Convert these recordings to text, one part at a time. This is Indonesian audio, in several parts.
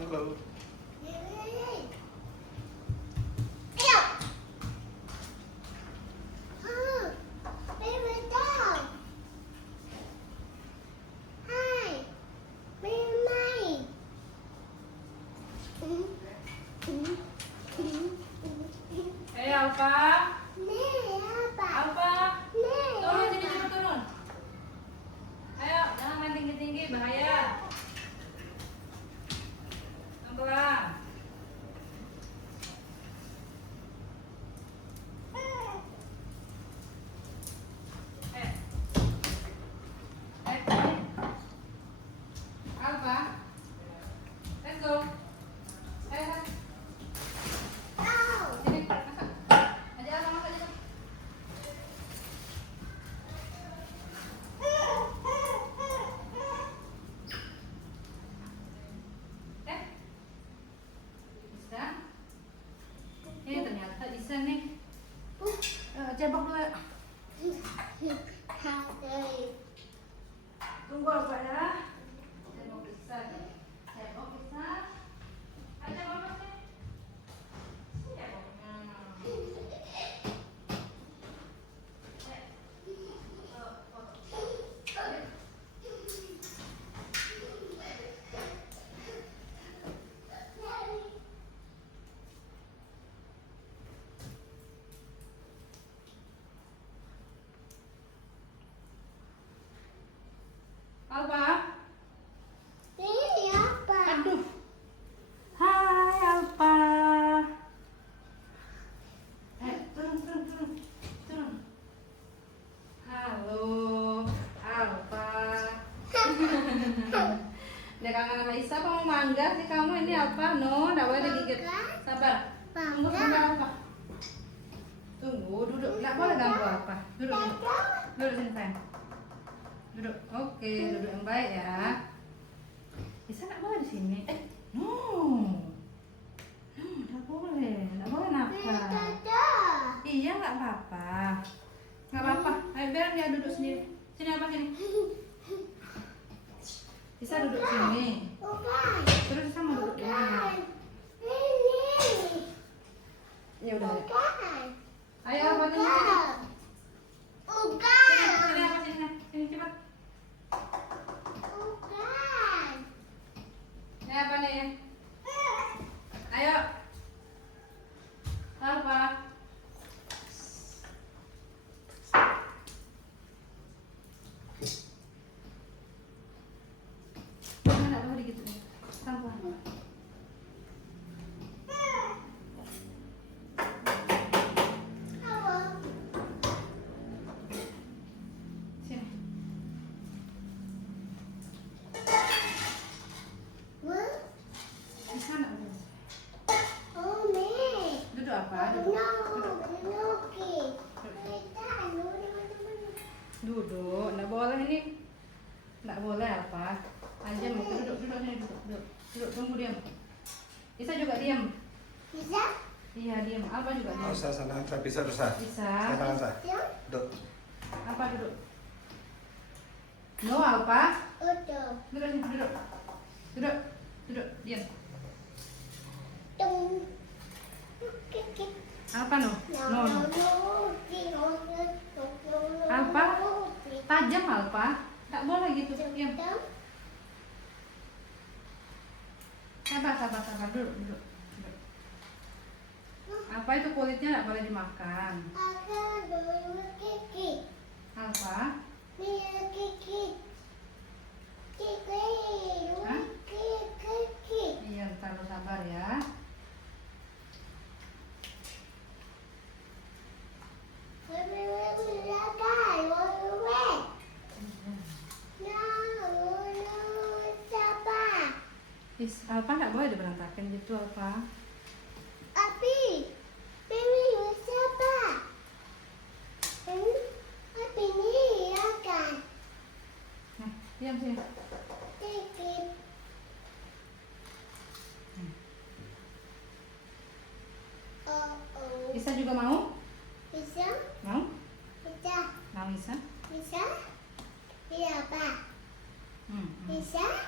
Halo. Alfa. Alfa. Turun sini, turun. Ayo, jangan main tinggi-tinggi, bahaya. Pelan. Alfa. Let's go. Ayo. Sini, masuk. Aja Alfa, masuk aja. Bisa? Ini ternyata bisa nih. Cebok dulu. Tunggu apa ya? Cebok bisa. Cebok bisa. Ayo mama sih. Ceboknya. Alfa. Aduh. Hai Alfa. Turun. Halo, Alfa. Udah kangen sama Isa apa mau mangga sih kamu ini Alfa? No, enggak boleh digigit. Sabar. Tunggu sebentar Alfa. Tunggu, duduk. Enggak boleh ganggu Alfa. Duduk sini. Duduk sini sayang. Duduk. Oke, duduk yang baik ya. Isa enggak boleh di sini. No. No, enggak boleh. Enggak boleh nakal. Iya, enggak apa-apa. Enggak apa-apa. Ayo biar dia duduk sendiri. Sini apa sini? Bisa duduk sini. Terus Isa mau duduk di mana? Ya udah. Ayo apa sini? Sini apa sini? Sini cepat. Ini apa nih? Ayo. Apa? Enggak boleh gitu nih. Pelan-pelan. Sini. Bisa enggak boleh? Duduk apa? Duduk, enggak boleh ini. Enggak boleh apa? Aja mau duduk sini duduk. Duduk tunggu diam. Isa juga diam. Iya diam. Alfa juga diam. Usah sana, bisa rusak. Bisa. Sana. Duduk. Apa duduk? No Alfa. Duduk sini duduk. Duduk diam. Alfa no. No. Alfa. Tajam Alfa. Tak boleh gitu. Diam. Sabar duduk. Apa itu kulitnya nggak boleh dimakan? Alfa? Hah? Iya, ntar lo sabar ya. Alfa nggak boleh diberantakin gitu Alfa. Nah, diam sini. Isa juga mau? Mau? Mau Isa? Iya, Pak.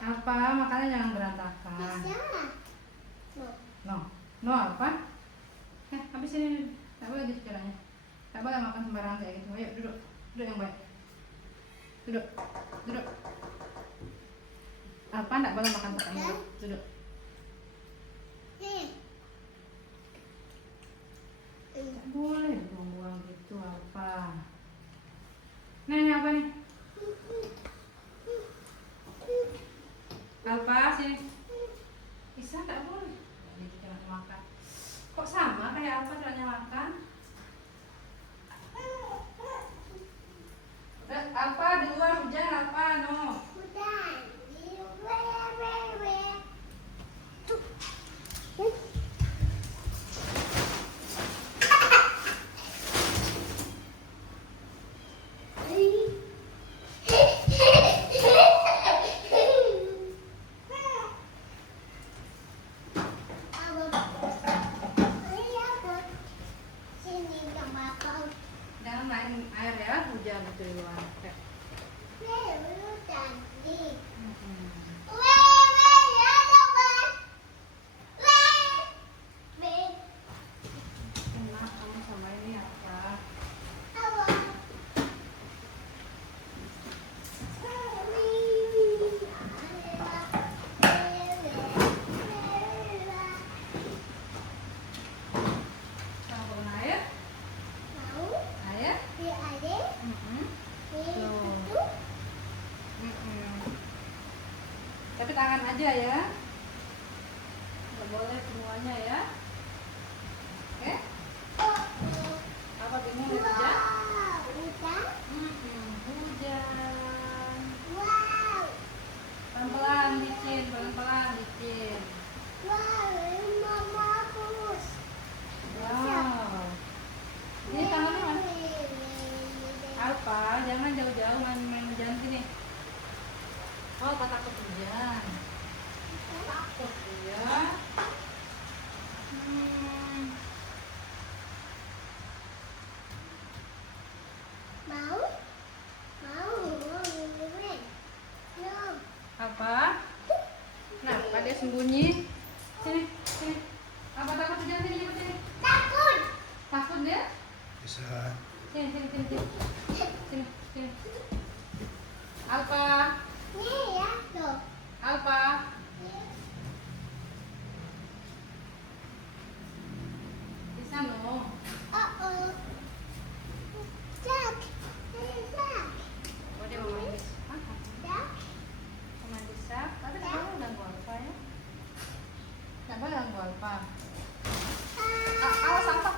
Apa? Makannya jangan berantakan. Bisa. No. No apa? Habis ini. Tak boleh gitu caranya. Tak boleh makan sembarangan kayak gitu. Ayo duduk. Duduk yang baik. Duduk. Duduk. Apa tak boleh makan pakai mulut. Duduk. Tak boleh buang-buang gitu apa. Ini apa nih? Alpa sini. Bisa tak boleh. Jadi jangan makan. Kok sama kayak apa caranya makan? Alpa di luar hujan Alpa no. Jangan main air ya, hujan itu di luar. Enak kamu sama ini apa? Kamu mau air? Air? Tapi tangan aja ya. Nggak boleh semuanya ya. Oke? Apa bingung lihat hujan? Hujan. Pelan-pelan licin, pelan-pelan licin. Wow. Ini tangannya mana? Alpa, jangan jauh-jauh main hujan sini. Oh, takut hujan. Takut ya. Apa? Nah, dia sembunyi. Sini, sini. Apa takut hujan sini? Sini. Takut dia? Bisa. Sini. Sini. Alpa. Alpa. Bisa no? Oh dia mau main bis. Mau main bisa? Tapi tak boleh ganggu Alpa ya. Tak boleh ganggu Alpa. Awas Alpa.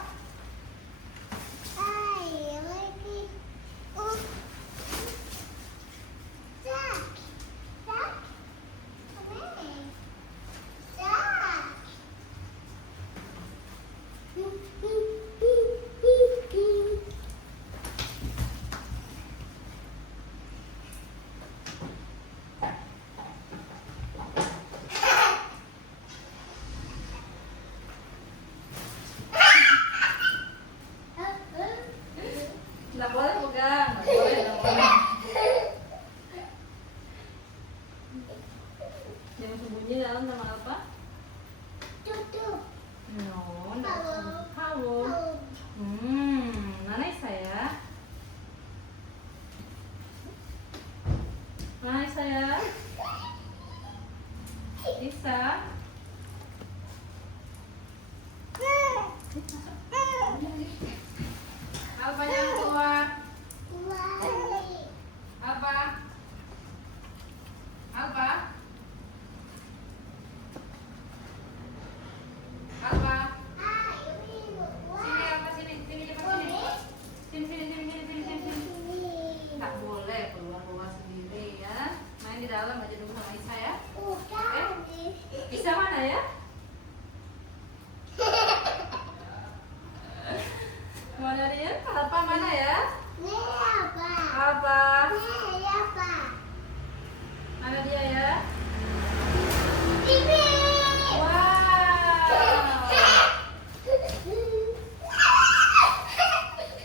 Nggak boleh pegang, nggak boleh. Jangan sembunyi dalam nama apa? No, nggak sembunyi. Halo. Nanaisa ya. Nanaisa ya. Bisa. Alpa jangan keluar. Alpa. Alpa. Alpa. Sini Alpa sini. Sini cepat sini. Sini. Tak boleh keluar sendiri ya. Main di dalam aja dulu sama Aisyah ya. Bisa mana ya? Mana dia? Alpa mana ya? Alpa. Mana dia ya? Wow.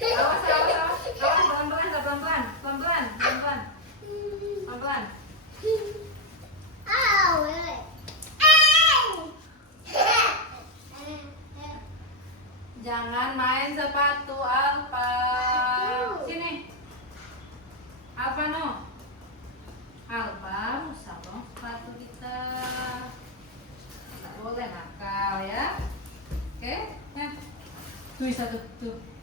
Awas, pelan-pelan. Jangan main sepatu Alfa. Sini. Alfa no. Alfa, rusak dong sepatu kita. Tidak boleh nakal ya. Oke, ya. Tuh satu tuh.